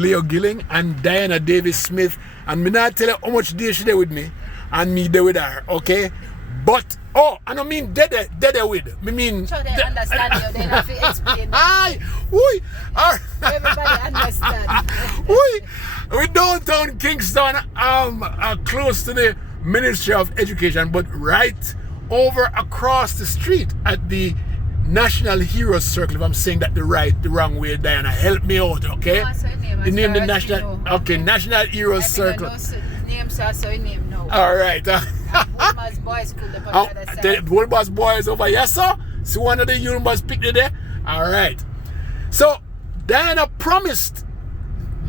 Leo Gilling and Dianna Davis Smith. And me not tell you how much day she there with me and me there with her, okay? But, oh, I don't mean dead with. Me mean... So they understand you, they have to explain. Aye! Everybody understand. We downtown Kingston, close to the Ministry of Education, but right over across the street at the National Heroes Circle. If I'm saying that the wrong way, Dianna, help me out, okay? The name the National, okay, National Heroes Circle. Names are so name now. All right. Woolman's Boys School on the other side. The Woolman's Boys over here, sir. So one of the Woolman's picked there. All right. So Dianna promised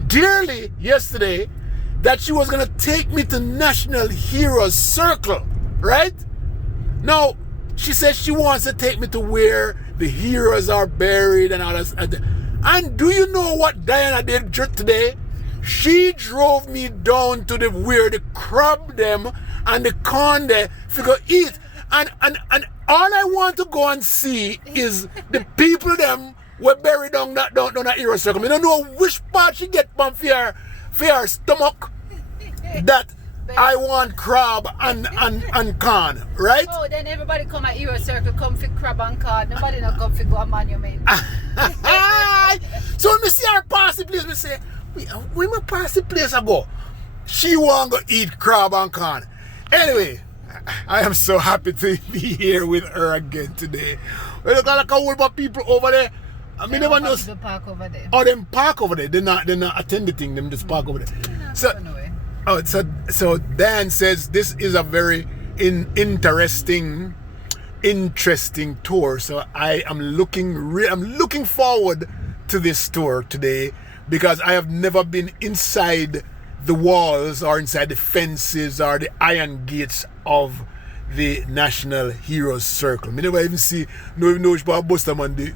dearly yesterday that she was going to take me to National Heroes Circle, right? Now, she says she wants to take me to where the heroes are buried and all that. And do you know what Dianna did today? She drove me down to where the crab them and the corn there figure eat. And all I want to go and see is the people them were buried down that hero circle. I don't know which part she get from for her stomach that I want crab and corn, right? Oh, then everybody come at hero circle, come for crab and corn. Nobody not come for go a monument. So when me see her pass the place, me say, when me pass the place I go, she want to eat crab and corn. Anyway, I am so happy to be here with her again today. We look like a whole bunch of people over there. I mean, never know. Park over there. Oh, them park over there. They're not attend the thing. Them just park over there. So Dan says this is a very interesting tour. So I am looking forward to this tour today because I have never been inside the walls or inside the fences or the iron gates of the National Heroes Circle. I never even know which part of Bustamante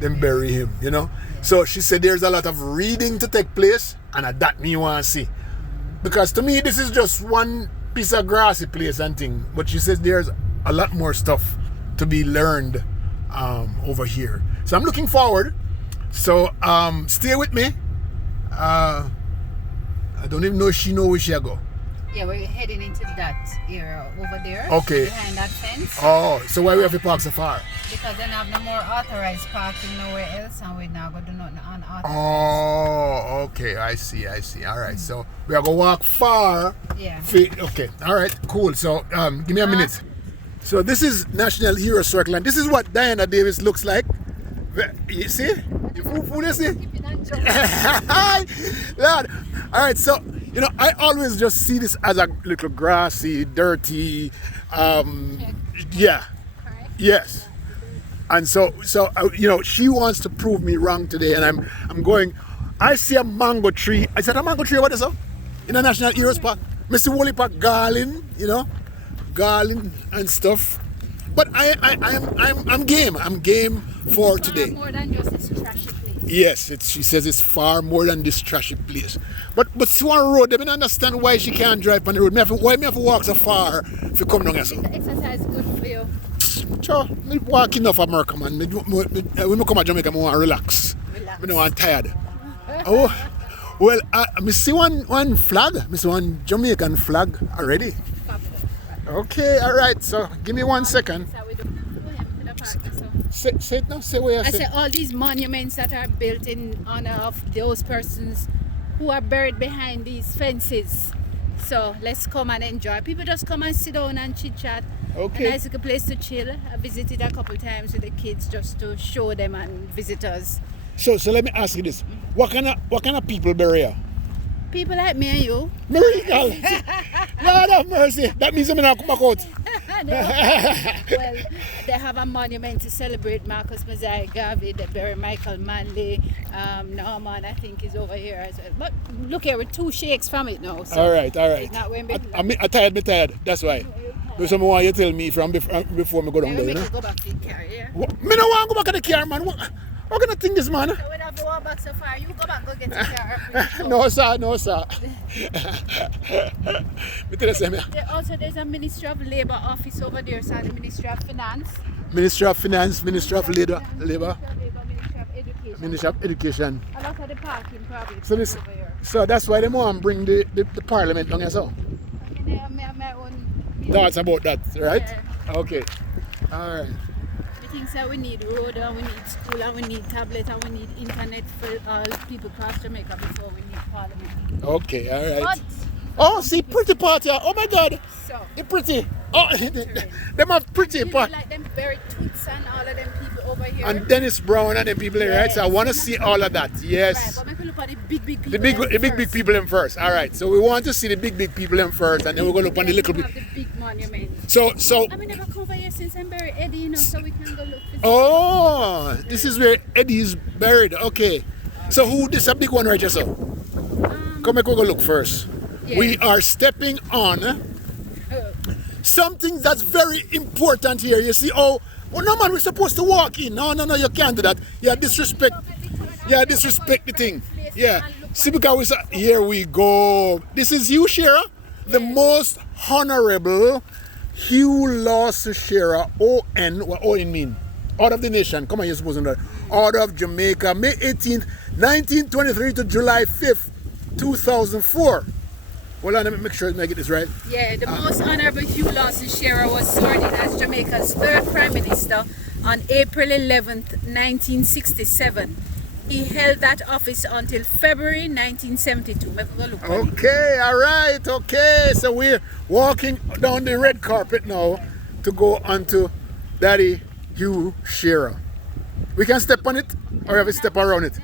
them bury him, you know. So she said there's a lot of reading to take place, and that me want to see. Because to me this is just one piece of grassy place and thing, but she says there's a lot more stuff to be learned over here. So I'm looking forward. So stay with me. I don't even know if she knows where she go. Yeah, we're heading into that area over there. Okay. Behind that fence. Oh, so why we have to park so far? Because then have no more authorized parking nowhere else, and we're now going to do nothing unauthorized. Oh, okay. I see. All right. So we are going to walk far. Yeah. Okay. All right. Cool. So give me a minute. So this is National Hero Circle, and this is what Dianna Davis looks like. You see? You see? Lord. All right. So, you know, I always just see this as a little grassy, dirty, yeah. Yes. And so you know, she wants to prove me wrong today, and I'm going. I see a mango tree. Is that a mango tree? What is it? In the National Heroes Park. Mr. Woolley Park garland, you know, garland and stuff. But I'm game. I'm game for today. More than just this trashy place. Yes, she says it's far more than this trashy place. But Swan Road, they don't understand why she can't drive on the road. Why me have to walk so far if you come down here? So? Exercise is good for you. Sure, I walk enough America, man. When I come to Jamaica, I want to relax. I don't want tired. Oh, well, I see one flag. I see one Jamaican flag already. Okay, all right. So give me 1 second. Say it now. Say where I say all these monuments that are built in honor of those persons who are buried behind these fences. So let's come and enjoy. People just come and sit down and chit chat. Okay. A nice little place to chill. I visited a couple times with the kids just to show them and visitors. So let me ask you this: what kind of people bury here? People like me and you. Miracle! Lord have mercy. That means I'm not come back out. Well, they have a monument to celebrate Marcus Messiah Garvey. They bury Michael Manley. Norman, I think, is over here as well. But look here, we're 2 shakes from it now. So all right. I'm tired. That's why. There's something why you tell me from before me go down there. You know? Go back to the car, yeah? Me no want to go back to the car, man. What can I think this, man? So when I go back so far, you go back, go get the car. No, sir. There's a Ministry of Labour office over there, so the Ministry of Finance. Ministry of Finance, Ministry of Labor. Ministry of Education. Ministry of Education. A lot of the parking probably. So this, over here. so that's why they want to bring the Parliament down here. So I mean, I have my own. thoughts about that, right? Yeah. Okay. All right. We think that we need road and we need school and we need tablet and we need internet for all people across Jamaica before we need Parliament. Okay. All right. But Oh, see, pretty party. Oh my God. so. It's pretty. Oh, them have pretty You party. like them very toots and all of them people over here. And Dennis Brown and the people there, right? So I want to see all of that. Right, Yes. but make we look at the big people. The big first. people in first. All right. So we want to see the big people in first, and then we're going to look on the little We bit. have the big monument. So. I mean, never come over here since I'm buried Eddie, you know, so we can go look. Oh, this is where Eddie is buried. Okay. So who? This is a big one right here. So come back. We'll go look first. Yeah. We are stepping on something that's very important here. You see, oh no man, we're supposed to walk in. No, you can't do that. Yeah, disrespect. Yeah, disrespect the thing. Yeah. See, because here we go. This is Hugh Shearer, the most honorable Hugh Lawson Shearer, O.N. What O.N. mean? Order of the Nation. Come on, you're supposed to know that. Order of Jamaica, May 18th, 1923 to July 5th, 2004. Well, let me make sure I get this right. Yeah, the most honorable Hugh Lawson Shearer was sworn in as Jamaica's third Prime Minister on April 11th, 1967. He held that office until February 1972. Okay, all right, okay. So we're walking down the red carpet now to go onto Daddy Hugh Shearer. We can step on it or have a step around it?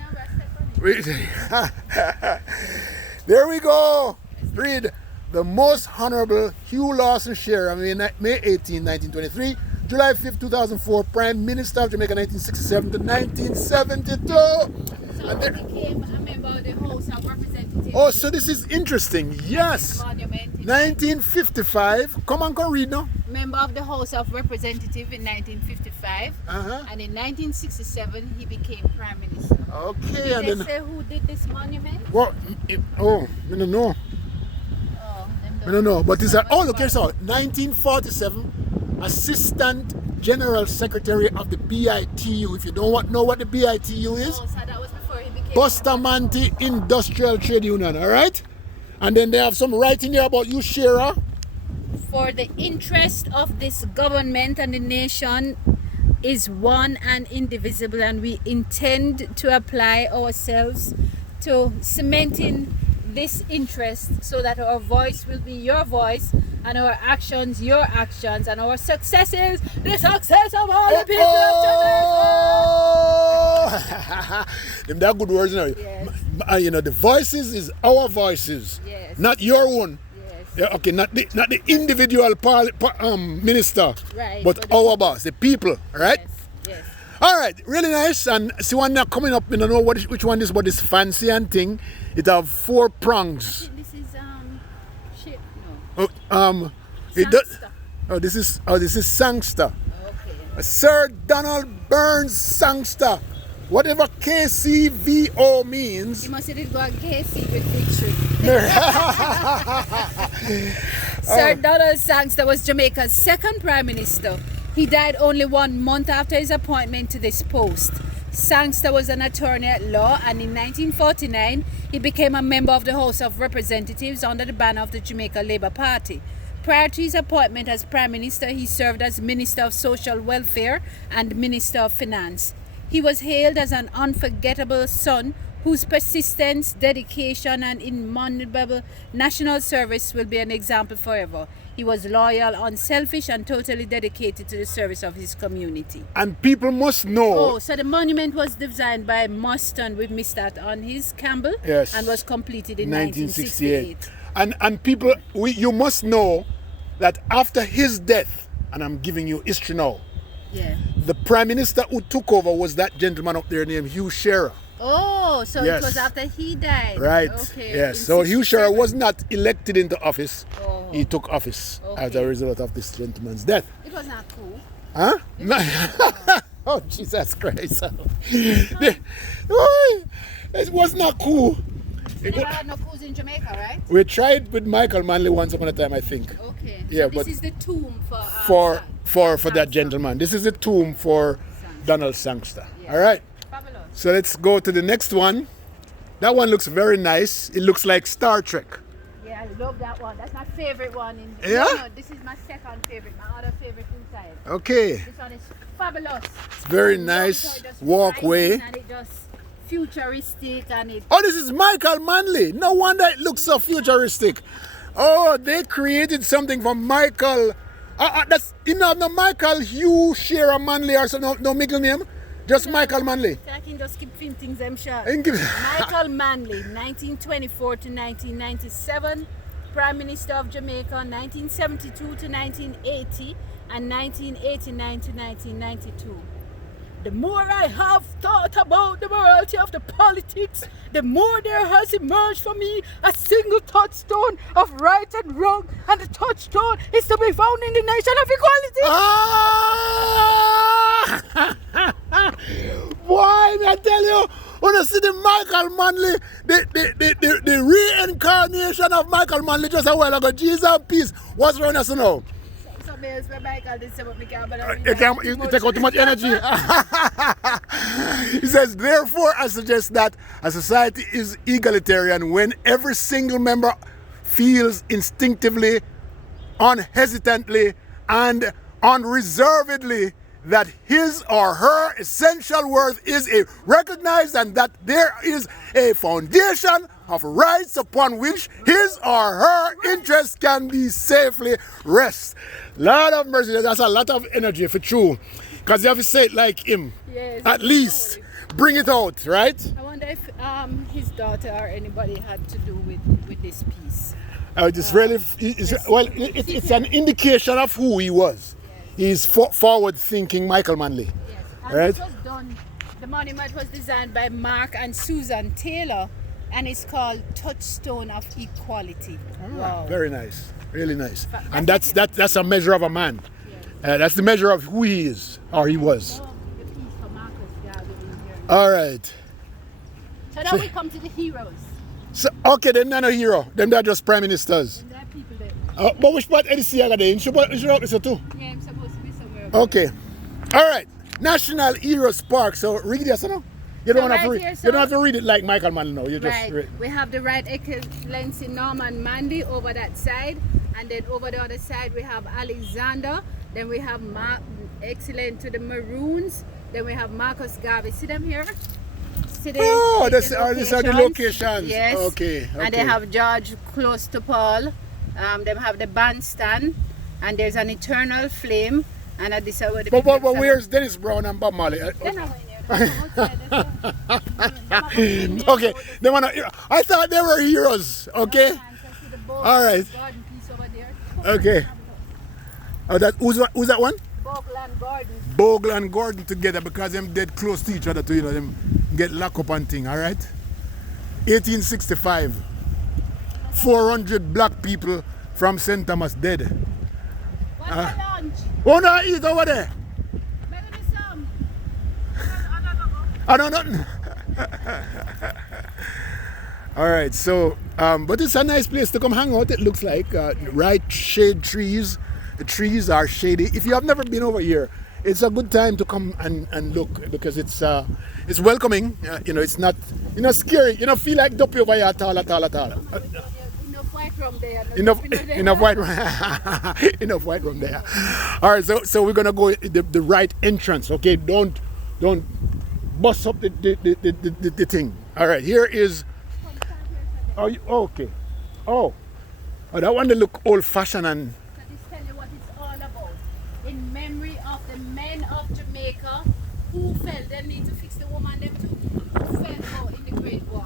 There we go. Read the most honorable Hugh Lawson Shearer, May 18, 1923, July 5, 2004, Prime Minister of Jamaica, 1967 to 1972. So And he there- became a member of the House of Representatives. oh, so this is interesting. Yes. Monument. 1955. Come on, go read now. Member of the House of Representatives in 1955. Uh-huh. And in 1967, he became Prime Minister. Okay, Did and they then say who did this monument? what? I don't know. Oh, them I don't know. But this is oh look here, so 1947, Assistant General Secretary of the BITU. If you don't know what the BITU is, Oh, so that was before he became. Bustamante Industrial Trade Union. All right. And then they have some writing here about you, Shearer. For the interest of this government and the nation is one and indivisible, and we intend to apply ourselves to cementing this interest so that our voice will be your voice and our actions your actions and our successes the success of all the people of Jamaica. Them that good words, you know. Yes. You know, the voices is our voices, Yes. not your one. Yes. Yeah, okay, not the individual minister, Right, but but the our boss, the people, right? Yes. Yes. All right, really nice. And see one now coming up. I don't know which one this, but it's fancy and thing. It have 4 prongs. This is ship. It does. Sangster. This is Sangster. Okay. Sir Donald Burns Sangster. Whatever KCVO means. You must have did go and KC with victory. Sir Donald Sangster was Jamaica's second Prime Minister. He died only 1 month after his appointment to this post. Sangster was an attorney at law, and in 1949 he became a member of the House of Representatives under the banner of the Jamaica Labour Party. Prior to his appointment as Prime Minister, he served as Minister of Social Welfare and Minister of Finance. He was hailed as an unforgettable son whose persistence, dedication, and inimitable national service will be an example forever. He was loyal, unselfish, and totally dedicated to the service of his community. And people must know. Oh, so the monument was designed by Muston. We missed that on his Campbell. Yes. And was completed in 1968. 1968. And people, you must know that after his death, and I'm giving you history now, Yeah. the Prime Minister who took over was that gentleman up there named Hugh Shearer. Oh, so Yes. it was after he died. Right. Okay. Yes. in So Hugh Shearer 67. was not elected into office. Oh. He took office as a Okay. result of this gentleman's death. It was not cool. Huh? Oh, Jesus Christ. It was not cool. We never had no coups in Jamaica, right? We tried with Michael Manley once upon a time, I think. Okay. Yeah, so this but is the tomb for for that Sangster. gentleman. This is the tomb for Sangster. Donald Sangster. Yeah. All right. Fabulous. So let's go to the next one. That one looks very nice. It looks like Star Trek. Yeah, I love that one. That's my favorite one. Yeah? No, this is my second favorite. My other favorite inside. Okay. This one is fabulous. It's very nice walkway. And it just futuristic and it. Oh, this is Michael Manley. No wonder it looks so futuristic. Oh, they created something for Michael. That's no Michael Hugh Shearer Manley or something. No middle name. Just Michael Manley. I can just keep things them short. Michael Manley, 1924 to 1997, Prime Minister of Jamaica, 1972 to 1980, and 1989 to 1992. The more I have thought about the morality of the politics, the more there has emerged for me a single touchstone of right and wrong, and the touchstone is to be found in the nation of equality. Boy, I tell you, when I see the Michael Manley, the reincarnation of Michael Manley just a while ago, Jesus and peace, what's wrong with us now? You take out too much energy. He says, therefore, I suggest that a society is egalitarian when every single member feels instinctively, unhesitantly, and unreservedly that his or her essential worth is recognized and that there is a foundation of rights upon which his or her interests can be safely rest. Lord of mercy, that's a lot of energy for true. Because you have to say it like him. Yes, at least. Bring it out, right? I wonder if his daughter or anybody had to do with this piece. It's really, it's an indication of who he was. He's forward-thinking Michael Manley. Yes. And right? this was done, the monument was designed by Mark and Susan Taylor, and it's called Touchstone of Equality. Wow. Very nice, really nice. And that's a measure of a man. Yes. That's the measure of who he is, or he was. All right. So now we come to the heroes. So, okay, they're not a hero. Them they're just prime ministers. And there are people there. But which part of the Seaga there? You should out this too. Yeah, I'm supposed to be somewhere. Okay. All right. National Heroes Park. So read this, no? You don't have to read. You don't have to read it like Michael Manley. No, you just read. We have the right excellency Norman Manley over that side, and then over the other side we have Alexander. Then we have excellent to the Maroons. Then we have Marcus Garvey. See them here? See them? Oh, these are the locations. Yes. Okay. And they have George close to Paul. They have the bandstand, and there's an eternal flame. And at this hour, but where's Dennis Brown and Bob Marley? Okay, they wanna. I thought they were heroes. Okay. All right. Okay. Oh, who's that one? Bogle and Gordon. Bogle and Gordon together because them dead close to each other to them get locked up and thing. All right. 1865. 400 black people from St. Thomas dead. What's the lunch? Oh no, eat over there. Maybe some. I don't know. All right, so but it's a nice place to come hang out. It looks like right shade trees. The trees are shady. If you have never been over here, it's a good time to come and look because it's welcoming. It's not scary. You don't feel like duppy over here at all. Enough white rum there. Enough white rum. Enough white rum there. All right, so we're gonna go the right entrance. Okay, don't bust up the thing. All right, here is. Okay. Oh, that one they look old-fashioned and. In memory of the men of Jamaica who fell. They need to fix the woman them too. Who fell in the Great War.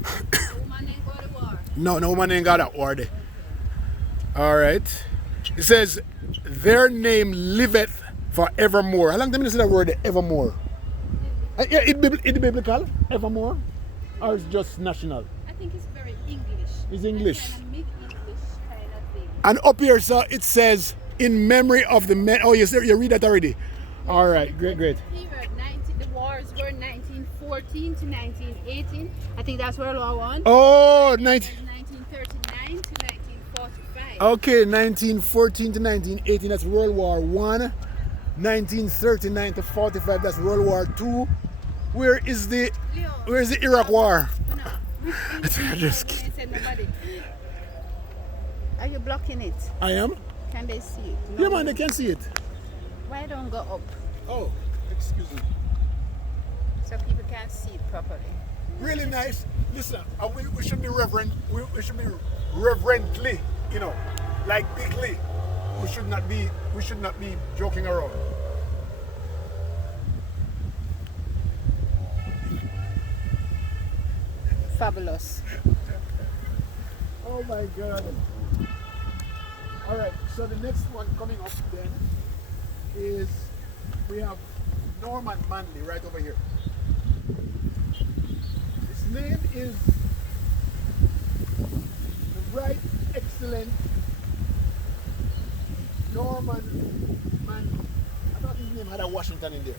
Okay. The woman ain't got a war. No woman ain't got a war there. All right. It says, their name liveth forevermore. How long do you say that word, evermore? It biblical, evermore? Or it's just national? I think it's very English. It's English. Kind of mid-English kind of thing. And up here, so it says, in memory of the men. Oh, yes, you read that already. All right, great. The wars were 1914 to 1918. I think that's World War One. Oh, 1939 to 1945. Okay, 1914 to 1918. That's World War One. 1939 to 45. That's World War Two. Where is the Leo, where is the Iraq War? Just nobody. Are you blocking it? I am. Can they see it? Yeah, man, they can see it. Why don't go up Oh, excuse me. so people can see it properly? Really nice. Listen, we should be reverent. We should be reverently, you know, like bigly. We should not be joking around. Fabulous. Oh my God. All right, so the next one coming up then is we have Norman Manley right over here. His name is the Right Excellent Norman Manley. I thought his name had a Washington in there.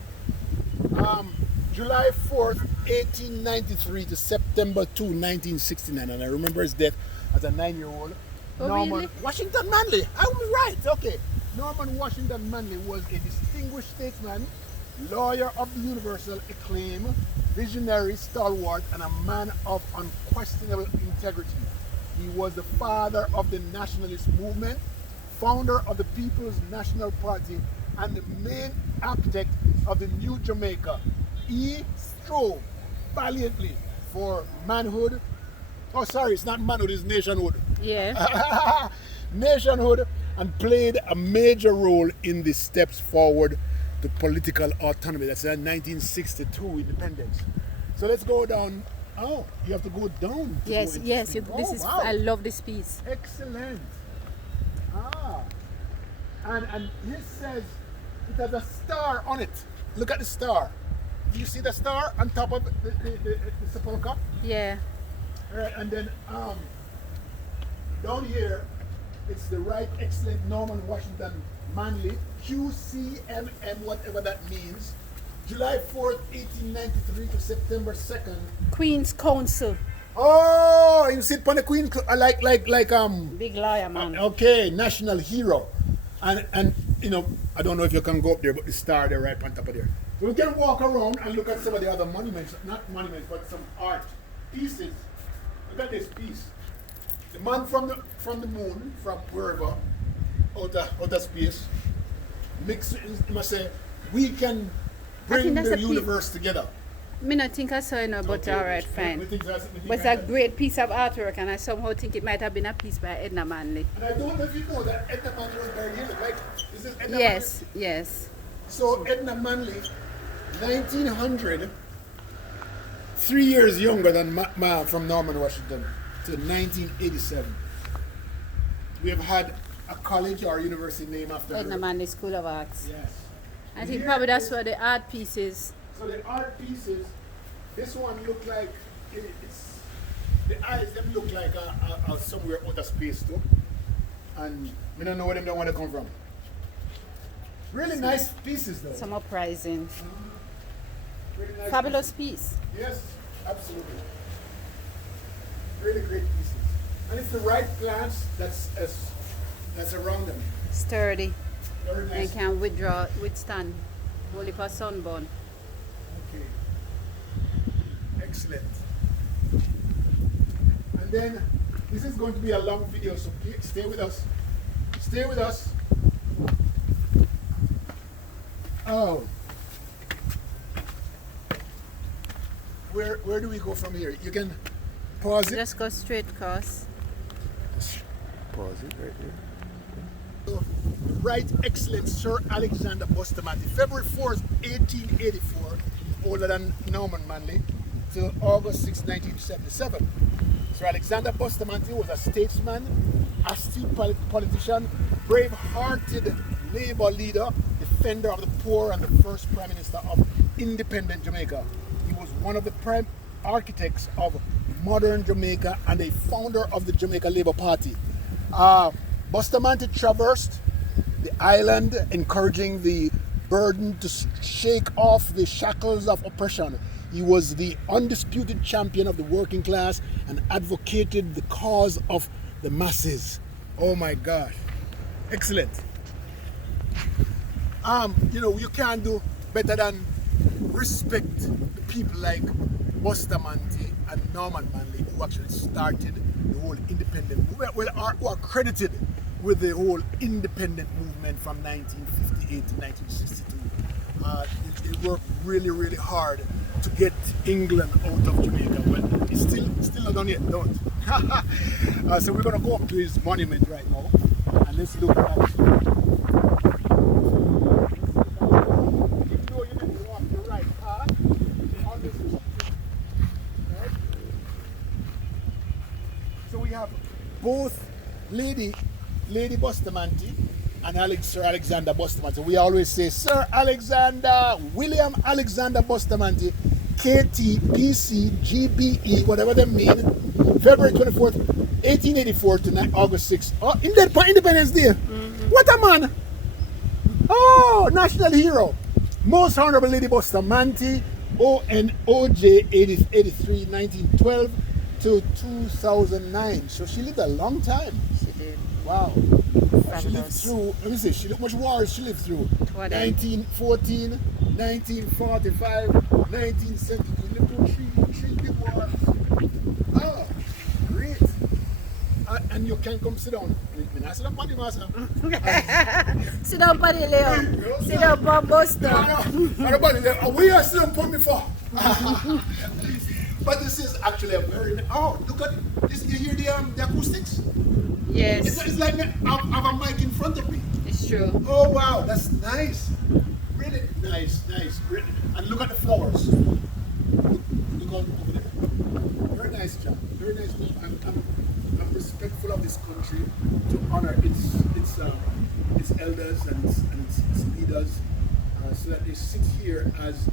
July 4th, 1893 to September 2, 1969. And I remember his death as a 9-year-old. Oh, Norman really? Washington Manley. I was right. Okay. Norman Washington Manley was a distinguished statesman, lawyer of the universal acclaim, visionary, stalwart, and a man of unquestionable integrity. He was the father of the nationalist movement, founder of the People's National Party, and the main architect of the new Jamaica. He strove valiantly for manhood. Oh, sorry, it's not manhood, it's nationhood. Yeah. Nationhood, and played a major role in the steps forward to political autonomy. That's the 1962 independence. So let's go down. Oh, you have to go down. To Yes, go yes. into- This Oh, is. wow. I love this piece. Excellent. And this says it has a star on it. Look at the star. Do you see the star on top of the sepulchre? Yeah. All right, and then down here, it's the Right Excellent Norman Washington Manley, QCMM, whatever that means. July 4th, 1893 to September 2nd. Queen's Counsel. Oh, you sit on the Queen, like Big lawyer man. okay, national hero. And you know, I don't know if you can go up there, but the star there right on top of there. So we can walk around and look at some of the other monuments, not monuments, but some art pieces. Look at this piece. The man from the moon, from wherever, outer space, mix. You must say we can bring that's the a piece- universe together. Me not think I saw it, no, but Okay, alright, we fine. think that's- we think But it's a that's- great piece of artwork, and I somehow think it might have been a piece by Edna Manley. And I don't know if you know that Edna Manley was buried here. Like, is this Edna Yes, yes. Manley? So Edna Manley, 1900, 3 years younger than from Norman Washington, to 1987. We have had a college or university named after Edna her. Manley School of Arts. Yes. I think Here probably that's is- where the art pieces. So the art pieces, this one look like it's the eyes. Them look like somewhere outer space too, and we don't know where them want to come from. Really nice pieces though. Some uprising. Really nice Fabulous piece. pieces. Yes, absolutely. Really great pieces, and it's the right plants that's around them. Sturdy. Very They nice. can withstand only for sunburn. Okay. Excellent. And then this is going to be a long video, so please stay with us. Stay with us. Oh. Where do we go from here? You can pause it. Just go straight across. Pause it right there. Right Excellent Sir Alexander Bustamante, February 4th, 1884, older than Norman Manley, till August 6, 1977. Sir Alexander Bustamante was a statesman, astute politician, brave-hearted labor leader, defender of the poor, and the first Prime Minister of independent Jamaica. He was one of the prime architects of modern Jamaica and a founder of the Jamaica Labour Party. Bustamante traversed the island, encouraging the burden to shake off the shackles of oppression. He was the undisputed champion of the working class and advocated the cause of the masses. Oh my gosh. Excellent. You know, you can't do better than respect the people like Bustamante and Norman Manley who actually started the whole independent movement, who are credited with the whole independent movement from 1958 to 1962. They worked really, really hard to get England out of Jamaica. Well, it's still not done yet, don't. So we're going to go up to his monument right now and let's look at it. Even though you didn't walk the right path, on this street, right? So we have both Lady Bustamante and Sir Alexander Bustamante. We always say Sir Alexander, William Alexander Bustamante, KT, PC, GBE, whatever they mean, February 24th, 1884 to August 6th. Oh, Independence Day. What a man! Oh, national hero. Most Honorable Lady Bustamante, ONOJ 83, 1912 to 2009. So she lived a long time. She did. Wow. She lived through, let me see, how much wars she lived through? 1914, 1945, 1972. She lived through three big wars. Oh, great. And you can come sit down. I sit down, Paddy Master. Sit down, Paddy Leo. Sit down, Bob Buster. No. We are still put me for. But this is actually a very, look at this. You hear the acoustics? Yes. It's like I have a mic in front of me. It's true. Oh wow, that's nice. Really nice. Really. And look at the flowers. Look over there. Very nice job. Very nice job. I'm respectful of this country to honor its elders and its leaders, so that they sit here as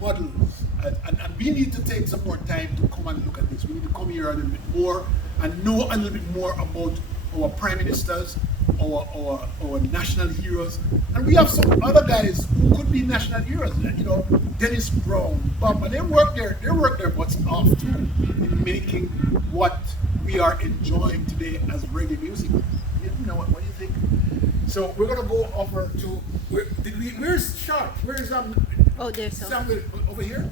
models. And we need to take some more time to come and look at this. We need to come here a little bit more and know a little bit more about our prime ministers, our national heroes. And we have some other guys who could be national heroes. You know, Dennis Brown, Bob, and they work their butts off too in making what we are enjoying today as reggae music. You know what do you think? So we're gonna go over to where's Sharpe? Where's There's some. over here?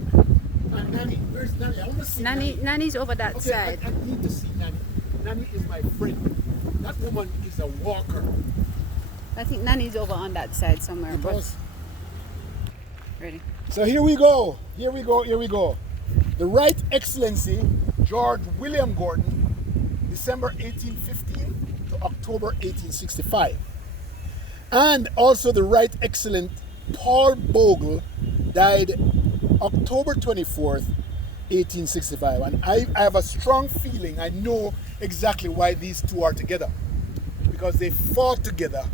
And Nanny, where's Nanny? I want to see Nanny's over that side. I need to see Nanny. Nanny is my friend. That woman is a walker. I think Nanny's over on that side somewhere. Ready? So here we go. The Right Excellency George William Gordon, December 1815 to October 1865. And also the Right Excellent Paul Bogle, died October 24th, 1865. And I have a strong feeling, I know exactly why these two are together. Because they fought together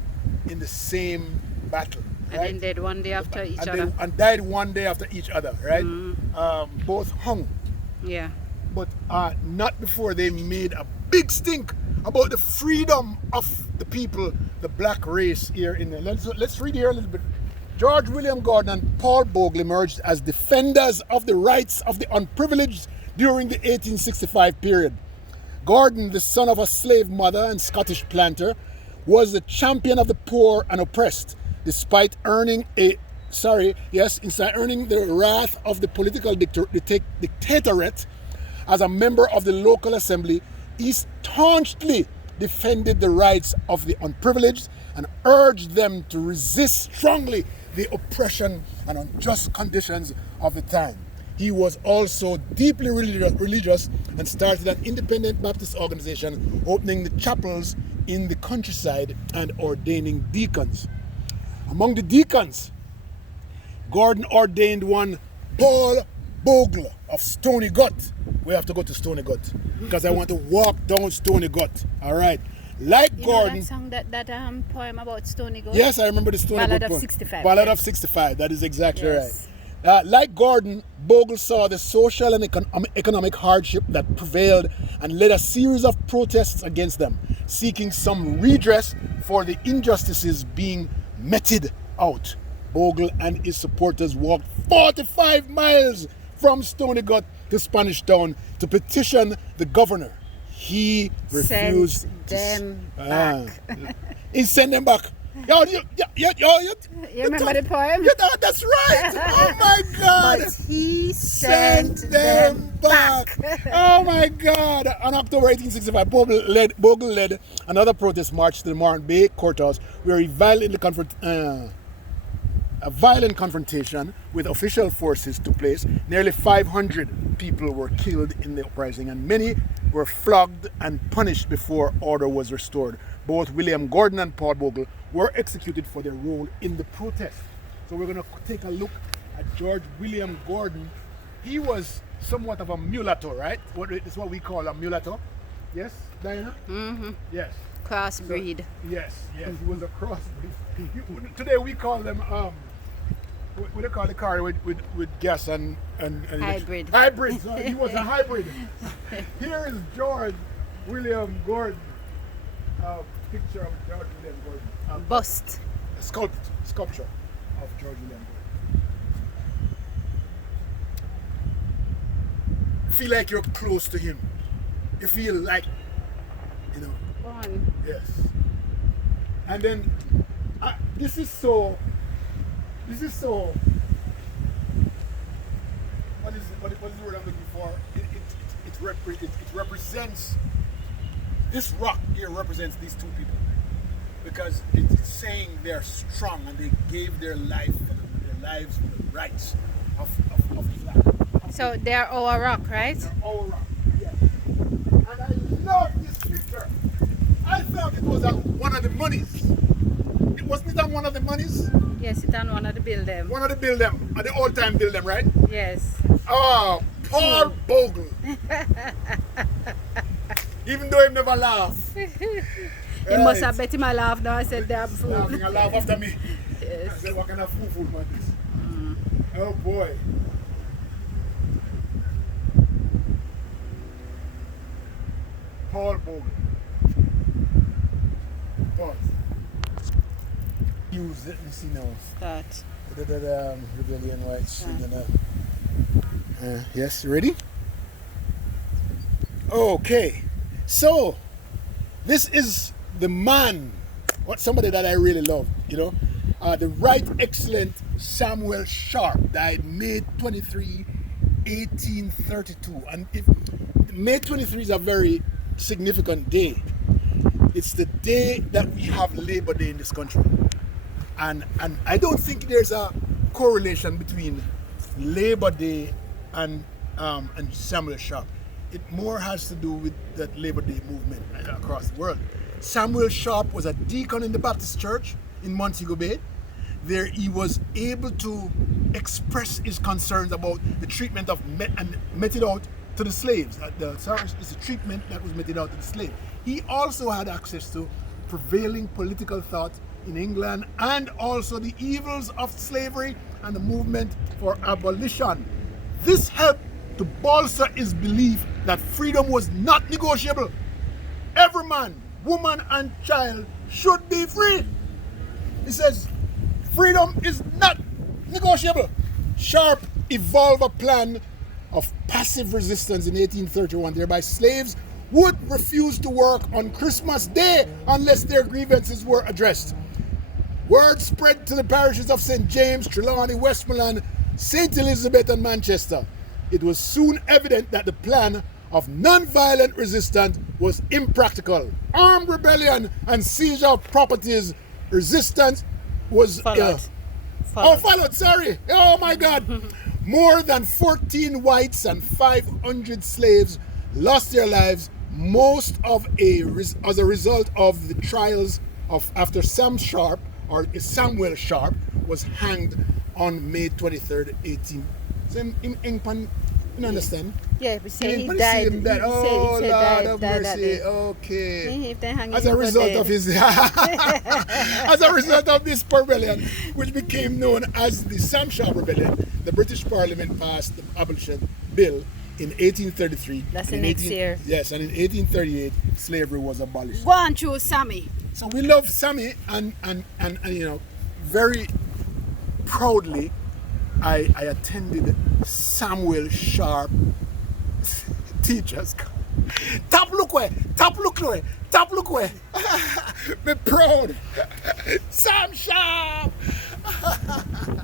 in the same battle. And then died one day after each other. And died one day after each other, right? Both hung. Yeah. But not before they made a big stink about the freedom of the people, the black race here in the. Let's read here a little bit. George William Gordon and Paul Bogle emerged as defenders of the rights of the unprivileged during the 1865 period. Gordon, the son of a slave mother and Scottish planter, was the champion of the poor and oppressed, despite earning the wrath of the political dictatorate. As a member of the local assembly, he staunchly defended the rights of the unprivileged and urged them to resist strongly the oppression and unjust conditions of the time. He was also deeply religious and started an independent Baptist organization, opening the chapels in the countryside and ordaining deacons. Among the deacons, Gordon ordained one Paul Bogle of Stony Gut. We have to go to Stony Gut because I want to walk down Stony Gut. All right. Like you Gordon. Know that song, that poem about Stony Gut? Yes, I remember the Stony Gut Ballad poem. of 65. Ballad yes. of 65. That is exactly yes. right. Like Gordon, Bogle saw the social and economic hardship that prevailed and led a series of protests against them, seeking some redress for the injustices being meted out. Bogle and his supporters walked 45 miles from Stony Gut to Spanish Town to petition the governor. He refused them back. He sent them back. You remember the poem? That's right. Oh my God. But he sent them back. Oh my God. On October 1865, Bogle led another protest march to the Martin Bay courthouse where a violent confrontation with official forces took place. Nearly 500 people were killed in the uprising and many were flogged and punished before order was restored. Both William Gordon and Paul Bogle were executed for their role in the protest. So we're going to take a look at George William Gordon. He was somewhat of a mulatto, right? It's what we call a mulatto. Yes, Diana? Mm-hmm. Yes. Crossbreed. So, yes, he was a crossbreed. Today we call them what do you call the car with gas and hybrid. Hybrid. So he was a hybrid. Here is George William Gordon. Picture of George William Gordon. Bust. Sculpture of George William Gordon. Feel like you're close to him. You feel like, One. Yes. And then this is so. What is the word I'm looking for? It represents. This rock here represents these two people because it's saying they're strong and they gave their lives for the rights of Black. So they're our rock, right? They're our rock, yes. And I love this picture. I thought it was one of the monies. Wasn't it on one of the monies? Yes, it's on one of the buildings. One of the buildings, the old-time building, right? Yes. Oh, Paul Bogle. Even though he never laughed. He must have bet him a laugh now. I said, damn fool. Laughing a laugh after me. Yes. I said, what kind of fool man this? Oh boy. Paul Bogle. Pause. Use it and see now. Start. Rebellion rights. Yes, you ready? Okay. So, this is the man, somebody that I really love, the Right Excellent Samuel Sharpe died May 23, 1832. And May 23 is a very significant day. It's the day that we have Labor Day in this country. And I don't think there's a correlation between Labor Day and Samuel Sharpe. It more has to do with that Labor Day movement across the world. Samuel Sharpe was a deacon in the Baptist Church in Montego Bay. There he was able to express his concerns about the treatment of meted out to the slaves. It's the treatment that was meted out to the slaves. He also had access to prevailing political thought in England and also the evils of slavery and the movement for abolition. This helped to bolster his belief that freedom was not negotiable. Every man, woman, and child should be free. He says, freedom is not negotiable. Sharpe evolved a plan of passive resistance in 1831, whereby slaves would refuse to work on Christmas Day unless their grievances were addressed. Word spread to the parishes of St. James, Trelawney, Westmoreland, St. Elizabeth, and Manchester. It was soon evident that the plan of non-violent resistance was impractical. Armed rebellion and seizure of properties resistance was followed. Sorry. Oh my God. More than 14 whites and 500 slaves lost their lives, as a result of the trials after Samuel Sharpe was hanged on May 23rd, 18. So you understand? Yeah, we say he died. Oh, Lord of mercy. Okay. As a result of this rebellion, which became known as the Sam Sharpe Rebellion, the British Parliament passed the Abolition Bill in 1833. That's the next year. Yes, and in 1838, slavery was abolished. Go on through Sammy. So we love Sammy, and very proudly, I attended Samuel Sharpe teachers. Top look look away. Top look away. Top look away. Me proud. Sam Sharpe. I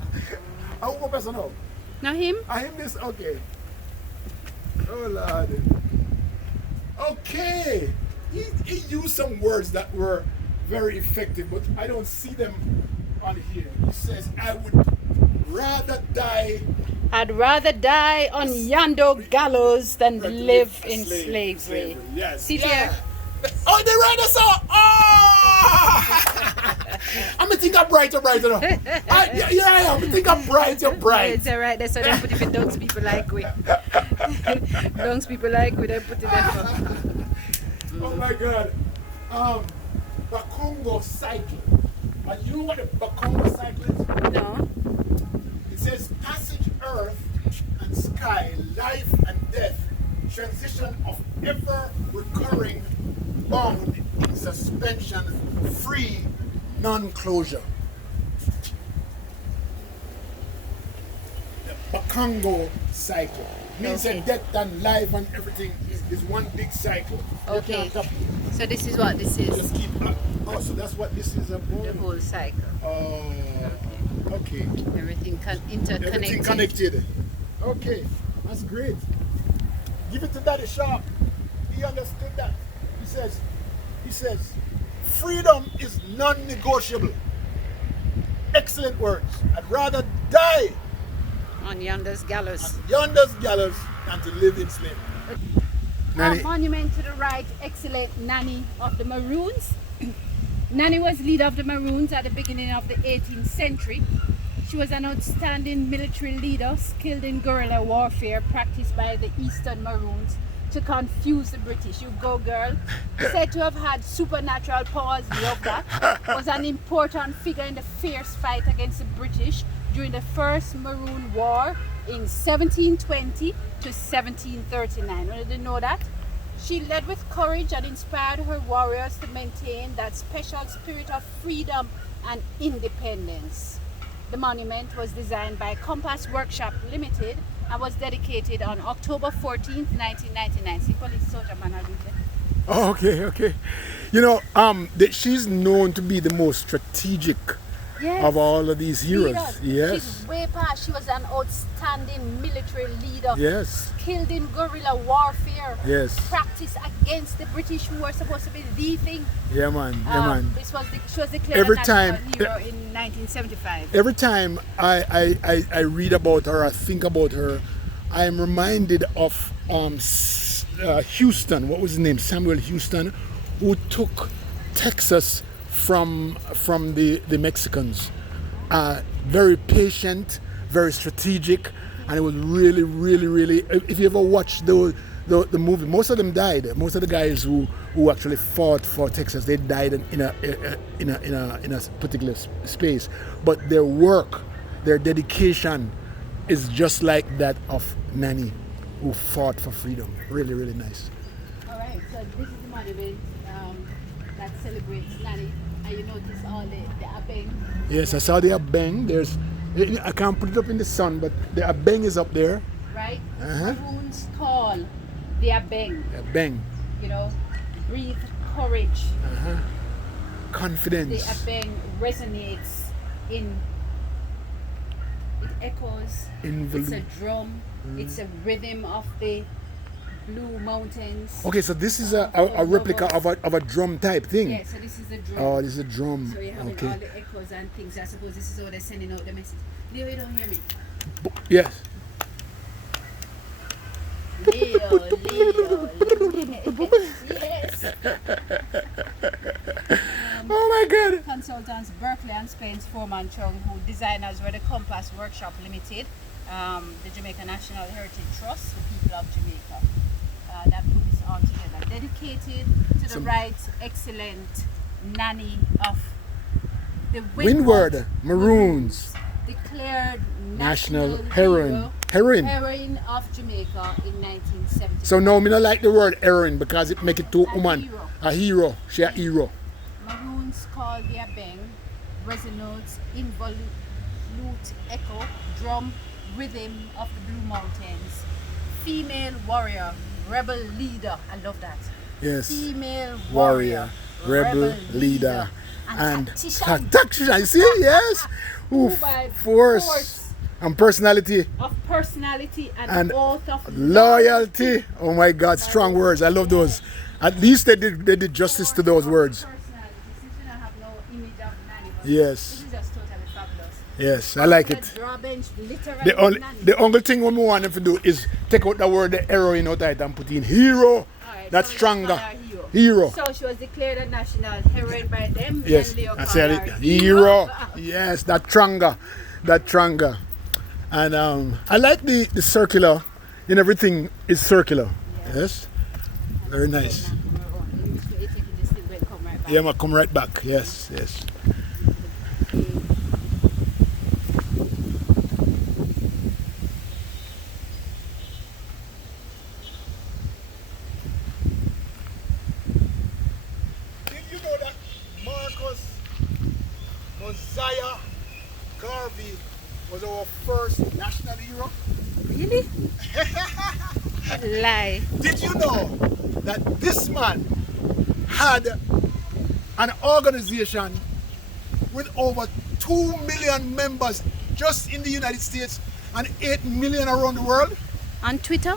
won't go person now. Now him? I him this, okay. Oh Lord. Okay. He used some words that were very effective, but I don't see them on here. He says, I would rather die. I'd rather die on yonder gallows than live in slavery. Yes. CJ. Yeah. Oh, they write us out. Oh! I'm gonna think I'm brighter now. Yeah, I am. I think I'm brighter. It's alright. That's why they put it for dunks people like we. Dunks people like we. They put it there. Oh my God. Bakongo cycle. You know what a Bakongo cycle is? No. It says passage earth and sky, life and death, transition of ever recurring, bound in suspension, free, non-closure. The Bakongo cycle means that death and life and everything is one big cycle. Okay. So this is what this is. Just keep up. Oh, so that's what this is about? The whole cycle. Oh, okay. Everything interconnected. Everything connected. Okay, that's great. Give it to Daddy Sharpe. He understood that. He says, freedom is non-negotiable. Excellent words. I'd rather die on yonder's gallows. than to live in slavery. A monument to the right, excellent Nanny of the Maroons. Nanny was leader of the Maroons at the beginning of the 18th century. She was an outstanding military leader, skilled in guerrilla warfare practiced by the Eastern Maroons to confuse the British. You go, girl. Said to have had supernatural powers, love that. Was an important figure in the fierce fight against the British during the First Maroon War in 1720 to 1739. You didn't know that? She led with courage and inspired her warriors to maintain that special spirit of freedom and independence. The monument was designed by Compass Workshop Limited and was dedicated on October 14th, 1999. See, police soldier man, I'll do that. Oh, okay. You know, she's known to be the most strategic of all of these heroes. Yes. She's way past. She was an outstanding military leader. Yes. Killed in guerrilla warfare. Yes. Practiced against the British, who were supposed to be the thing. Yeah, man. She was declared a national hero in 1975. Every time I read about her, I think about her, I am reminded of Houston. What was his name? Samuel Houston, who took Texas from the Mexicans. Very patient, very strategic, and it was really. If you ever watch the movie, most of them died. Most of the guys who actually fought for Texas, they died in a particular space. But their work, their dedication, is just like that of Nanny, who fought for freedom. Really nice. All right. So this is the monument that celebrates Nanny. And you notice all the abeng. Yes, I saw the abeng. I can't put it up in the sun, but the abeng is up there. Right? Maroons call the abeng. Abeng. You know, breathe courage. Confidence. The abeng resonates it echoes. It's a drum. It's a rhythm of the Blue Mountains. Okay, so this is a replica of a drum type thing. Yeah, so this is a drum. Oh, this is a drum. So you're having all the echoes and things. I suppose this is how they're sending out the message. Leo, you don't hear me? Yes. Leo. Yes. Oh my God. Consultants Berkeley and Spence Foreman Chung, who designers were the Compass Workshop Limited, the Jamaica National Heritage Trust, the people of Jamaica. That put this all together. Dedicated to the right, excellent Nanny of the Windward Maroons. Declared National Heroine of Jamaica in 1970. So no, me not like the word heroine because it make it too woman. A hero. She a hero. Maroons call the abeng, resonates, involute, echo, drum, rhythm of the Blue Mountains. Female warrior, rebel leader. I love that. Yes. female Warrior, rebel leader, and tactician. You see, yes. Who by Force and personality of personality and oath of loyalty. Oh my God, strong words. I love those. At least they did justice to those words. Personality. Since we don't have no image of Nanny, but Yes. this is just totally fabulous. Yes, I like it. Drawbench, literally The only thing we want them to do is take out the word the heroine out of it and put in hero. Alright, That's so stronger. let's call her Hero. So she was declared a national heroine by them. Yes, Then Leo I called said her it. Hero. Yes, that stronger. That stronger. And I like the circular. And everything is circular. Yes. Very nice. Yeah, I'm gonna come right back. Yes, yes. Did you know that Marcus Mosiah Garvey was our first national hero? Really? Lie. Did you know that this man had an organization with over 2 million members just in the United States and 8 million around the world? On Twitter?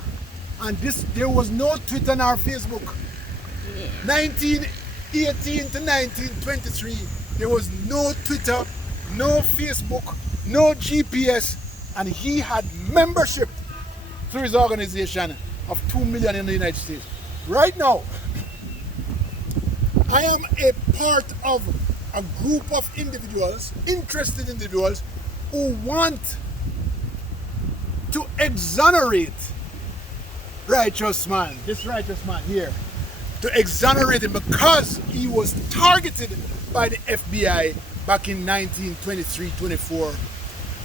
And there was no Twitter nor Facebook. 1918 to 1923, there was no Twitter, no Facebook, no GPS, and he had membership through his organization of 2 million in the United States. Right now, I am a part of a group of individuals, interested individuals, who want to exonerate this righteous man here, to exonerate him because he was targeted by the FBI back in 1923-24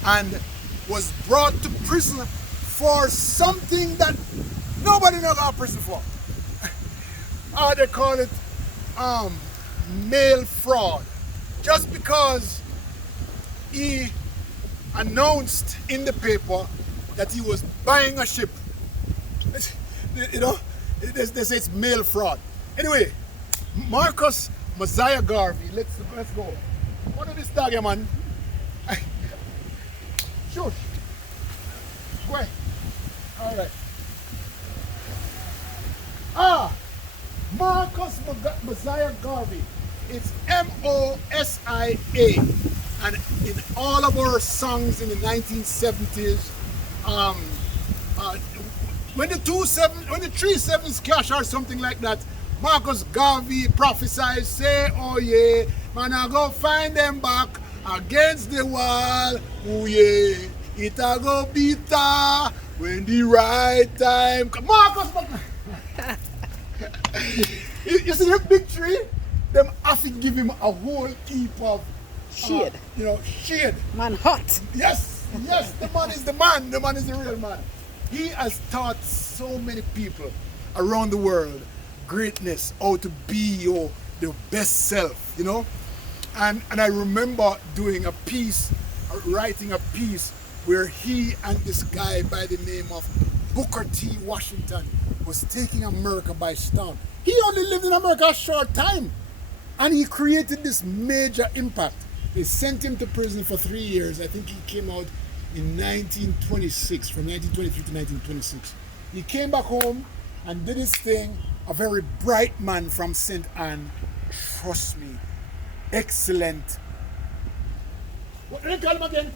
and was brought to prison for something that nobody knows how prison for. They call it mail fraud. Just because he announced in the paper that he was buying a ship. You know, they say it's mail fraud. Anyway, Marcus Mosiah Garvey, let's go. What is this dog here, man? Shush. Go ahead. All right. Marcus Mosiah Garvey. It's M-O-S-I-A. And in all of our songs in the 1970s, when the 3 sevens clash or something like that, Marcus Garvey prophesied, say, oh yeah, man, I go find them back against the wall, oh yeah, it a go bitter when the right time come. Marcus, you see the big tree? Them have to give him a whole heap of Shade. Shade. Man hot. Yes, the man is the man. The man is the real man. He has taught so many people around the world greatness, how to be the best self, And I remember doing a piece, writing a piece where he and this guy by the name of Booker T. Washington was taking America by storm. He only lived in America a short time, and he created this major impact. They sent him to prison for 3 years. I think he came out in 1926, from 1923 to 1926. He came back home and did his thing. A very bright man from St. Anne. Trust me, excellent. What did they call him again?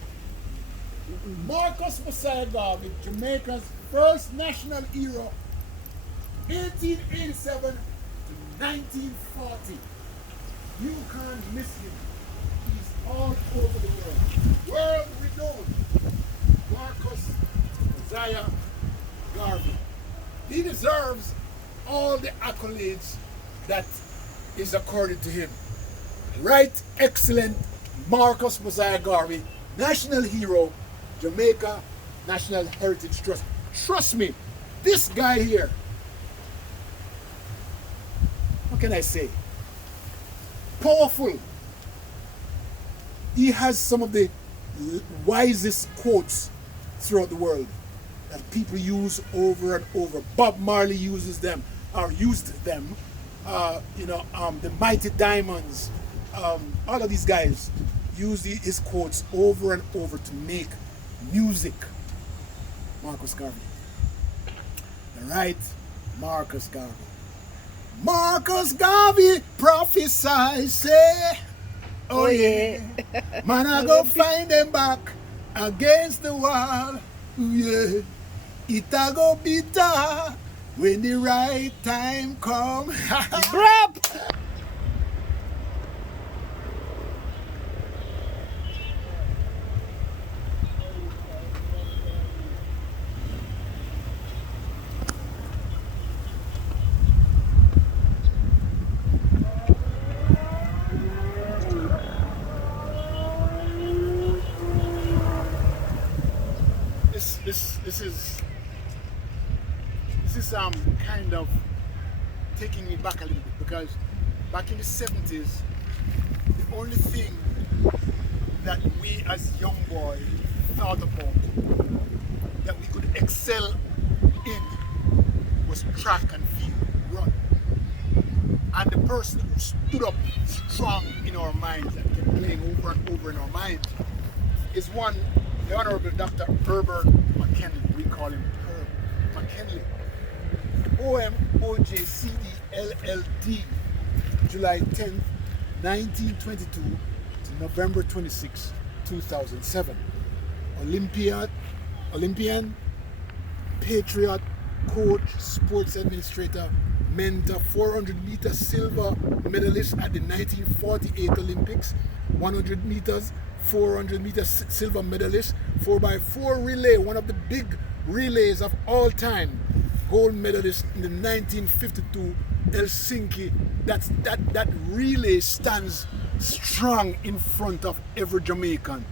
Marcus Mosiah Garvey, Jamaica's first national hero, 1887 to 1940. You can't miss him. He's all over the world. World renowned. Marcus Mosiah Garvey. He deserves all the accolades that is accorded to him. Right, excellent Marcus Mosiah Garvey, national hero, Jamaica National Heritage Trust. Trust me, this guy here, what can I say? Powerful. He has some of the wisest quotes throughout the world that people use over and over. Bob Marley uses them, or used them, the Mighty Diamonds, all of these guys use his quotes over and over to make music. Marcus Garvey. The right Marcus Garvey. Marcus Garvey prophesy, say, oh yeah, man, I go find them back against the wall. Ooh, yeah, it a go bitter when the right time come. Brap! This is kind of taking me back a little bit, because back in the 70s, the only thing that we as young boys thought about that we could excel in was track and field run. And the person who stood up strong in our minds and kept playing over and over in our minds is the Honorable Dr. Herbert McKinley. We call him Herb McKinley. OMOJCDLLD, July 10th, 1922 to November 26, 2007. Olympian, patriot, coach, sports administrator, mentor, 400-meter silver medalist at the 1948 Olympics, 100 meters, 400-meter silver medalist, 4x4 relay, one of the big relays of all time, gold medalist in the 1952 Helsinki. That relay stands strong in front of every Jamaican,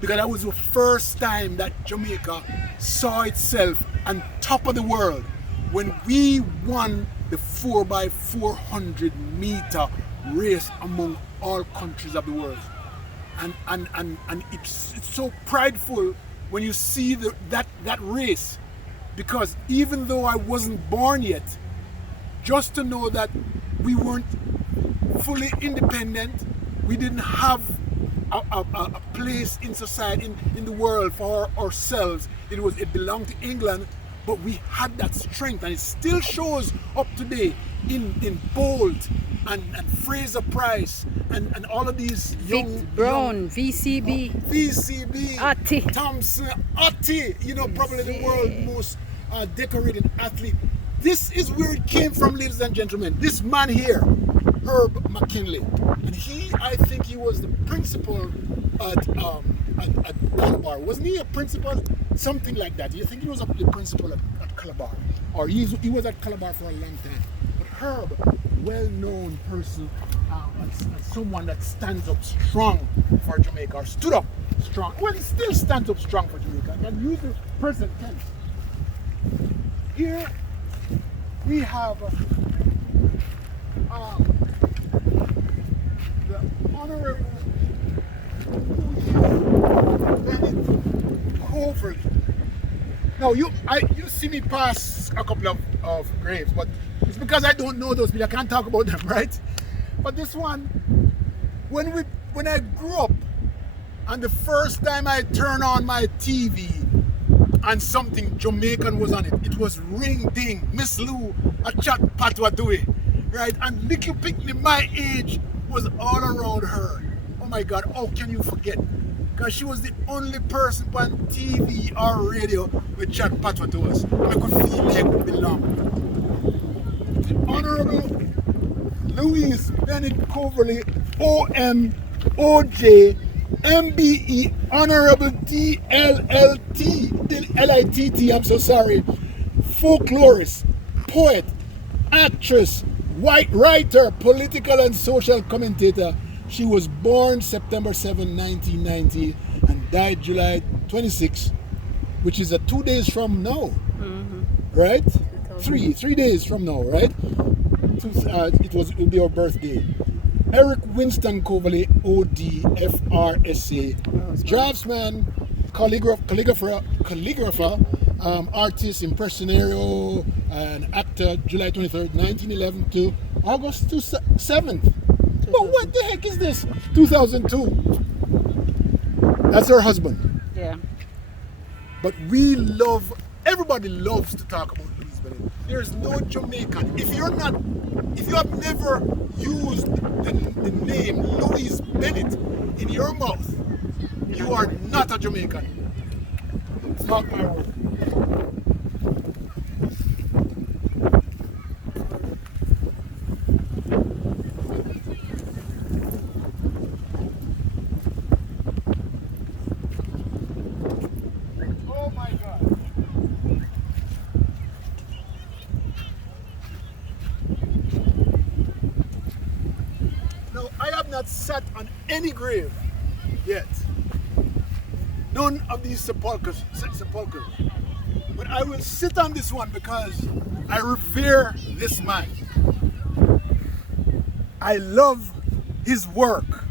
because that was the first time that Jamaica saw itself on top of the world when we won the 4x400 meter race among all countries of the world. And it's so prideful when you see that race, because even though I wasn't born yet, just to know that we weren't fully independent, we didn't have a place in society, in the world for ourselves. It belonged to England, but we had that strength, and it still shows up today in Bolt and Fraser Price and all of these young Brown, VCB, Atti. Thompson, Atti, probably the world's most decorated athlete. This is where it came from, ladies and gentlemen. This man here, Herb McKinley, and I think he was the principal at Calabar. Wasn't he a principal? Something like that. Do you think he was the principal at Calabar? Or he was at Calabar for a long time. But Herb, well-known person, and someone that stands up strong for Jamaica, or stood up strong. Well, he still stands up strong for Jamaica. I can use the present tense. Here we have the Honorable Bennet Coverley. Now you see me pass a couple of graves, but it's because I don't know those people. I can't talk about them, right? But this one, when I grew up, and the first time I turned on my TV and something Jamaican was on it, it was Ring Ding, Miss Lou, a chat patwa doing, right? And little picnic my age was all around her. Oh my God, how can you forget? Because she was the only person on TV or radio with chat patwa to us. I could feel like we belong. The Honorable Louise Bennet Coverley, OMOJ, MBE, Honorable DLLT, LITT, I'm so sorry, folklorist, poet, actress, writer, political and social commentator. She was born September 7, 1990 and died July 26, which is 2 days from now, right? Three days from now, right? It will be our birthday. Eric Winston Coverley, ODFRSA, draftsman, calligrapher, artist, impresario, and actor, July 23rd, 1911 to August 7th. But what the heck is this? 2002. That's her husband. Yeah. But everybody loves to talk about Louise Bennet. There's no Jamaican. If you have never used the name Louise Bennet in your mouth, you are not a Jamaican. It's not my word. Oh my God. No, I have not sat on any grave yet. None of these sepulchres. But I will sit on this one because I revere this man. I love his work.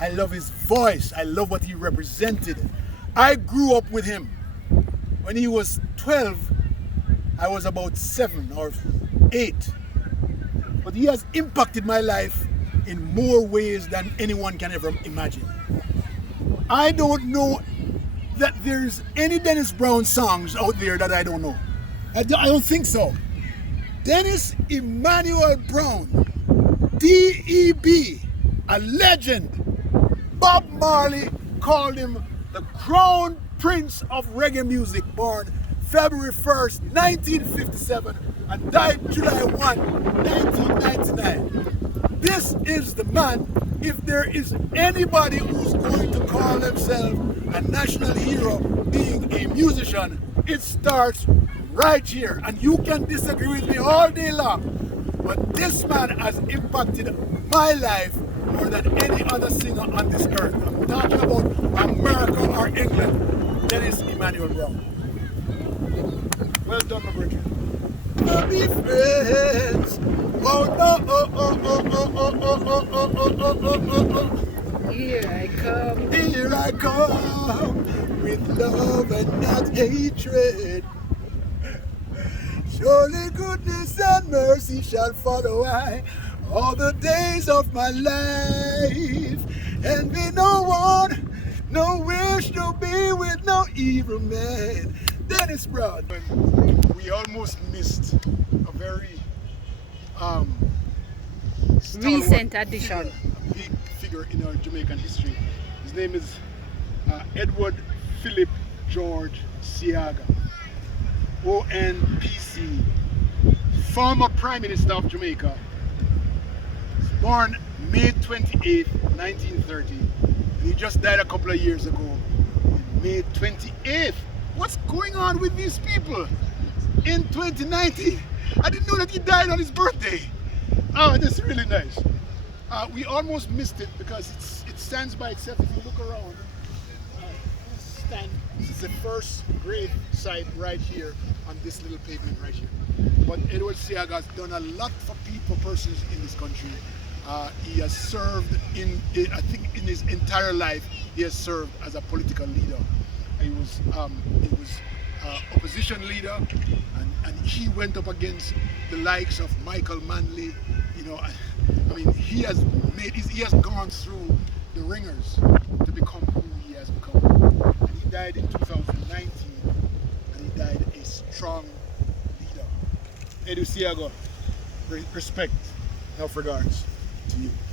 I love his voice. I love what he represented. I grew up with him. When he was 12, I was about 7 or 8. But he has impacted my life in more ways than anyone can ever imagine. I don't know that there's any Dennis Brown songs out there that I don't know. I don't think so. Dennis Emanuel Brown, D.E.B., a legend. Bob Marley called him the crown prince of reggae music, born February 1st, 1957, and died July 1, 1999. This is the man. If there is anybody who's going to call themselves a national hero being a musician, it starts right here. And you can disagree with me all day long, but this man has impacted my life more than any other singer on this earth. I'm talking about America or England. Dennis Emanuel Brown. Well done, my brother. We'll be friends. Oh no, Here I come. Here I come with love and not hatred. Surely goodness and mercy shall follow I all the days of my life. And be no one, no wish to be with no evil man. Dennis Brown. We almost missed a very Recent addition. Big figure in our Jamaican history. His name is Edward Philip George Seaga, ONPC, former Prime Minister of Jamaica. He was born May 28, 1930, and he just died a couple of years ago, May 28th. What's going on with these people in 2019? I didn't know that he died on his birthday. Oh, that's really nice. We almost missed it because it stands by itself. If you look around, this is the first grave site right here on this little pavement right here. But Edward Seaga has done a lot for persons in this country. He has served I think in his entire life, he has served as a political leader. He was opposition leader, and he went up against the likes of Michael Manley. You know, I mean, he has gone through the ringers to become who he has become. And he died in 2019, and he died a strong leader. Edu Seaga, respect, health regards to you.